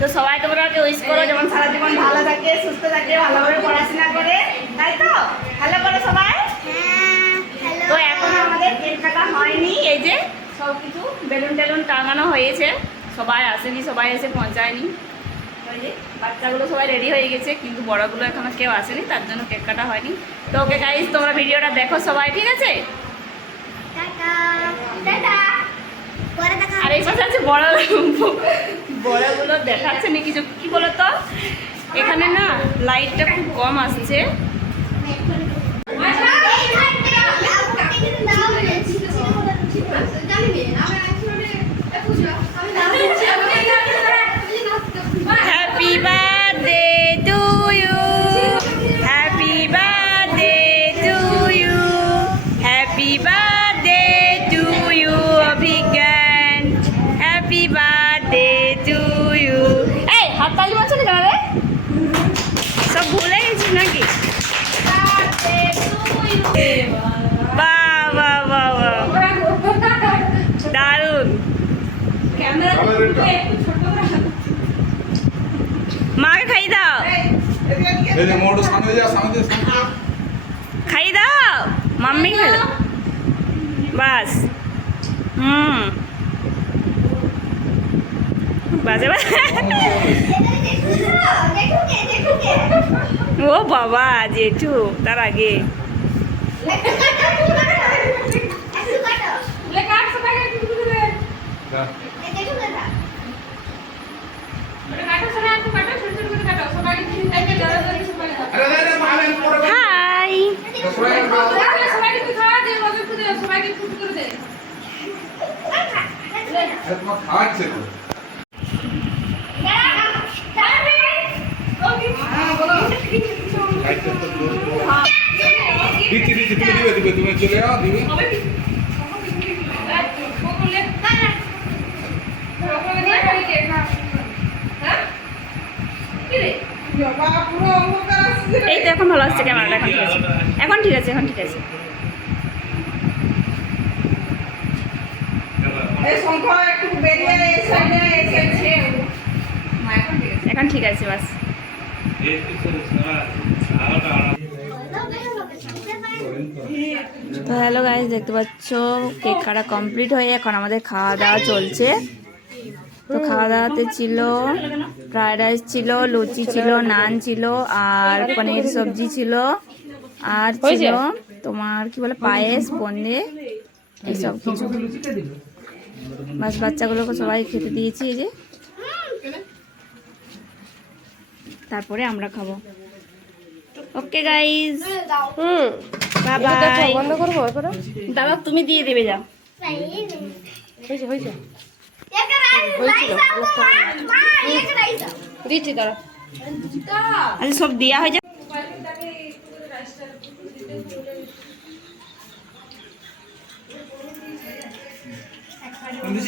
তো সবাই তোমরা ওকে উইশ করো যেমন সারা জীবন ভালো থাকে সুস্থ থাকে ভালোভাবে পড়াশোনা করে। তাই তো? ভালো করে সবাই। তো এখন আমাদের কেক কাটা হয়নি এই যে সব কিছু বেলুন টেলুন টাঙানো হয়েছে। সবাই আসেনি সবাই এসে পৌঁছায়নি। ওই যে বাচ্চাগুলো সবাই রেডি হয়ে গেছে কিন্তু বড়গুলো এখনও কেউ আসেনি তার জন্য কেক কাটা হয়নি। তো ওকে গাইজ তোমরা ভিডিওটা দেখো সবাই ঠিক আছে? আর এই পাশে আছে বড় বড়গুলো দেখাচ্ছে নাকি কি বলতো? এখানে না লাইটটা খুব কম আসছে। মাকে খাই দাও। এই যে মোটর সামনে যা সামনে যা, সামনে যা। খাই দাও। মাম্মি খাই দাও। বাস। হুম। বাজে ও বাবা জেঠু তার আগে। যা। আরে আরে, আরে, মাল এনে পড়ে পড়ে। হাই সবাই এনে মাল। আরে তোমার খাওয়াচ্ছে। খাইতে দিচ্ছি দিচ্ছি তুমি দিবে দিবে তুমি চলে যাও দিবে। এই তো এখন ভালো আসছে ক্যামেরাটা এখন ঠিক আছে। এখন ঠিক আছে এখন ঠিক আছে। এখন ঠিক আছে। বাস। তো হ্যালো গাইজ দেখতে পাচ্ছ কেক কাটা কমপ্লিট হয়ে এখন আমাদের খাওয়া দাওয়া চলছে। তো খাওয়া দাওয়াতে ছিল ফ্রায়েড রাইস ছিল লুচি ছিল নান ছিল আর পনির সবজি ছিল আর ছিল তোমার কি বলে পায়েস পন্দে এইসব কিছু। বাস বাচ্চাগুলোকে সবাই খেতে দিয়েছি এই যে। তারপরে আমরা খাব। Okay guys hmm. বাই বন্ধ করব এবারে দাদা তুমি দিয়ে দেবে যাও। হয়েছে হয়েছে। দিচ্ছি তারা আচ্ছা সব দেওয়া হয়ে যাবে আমি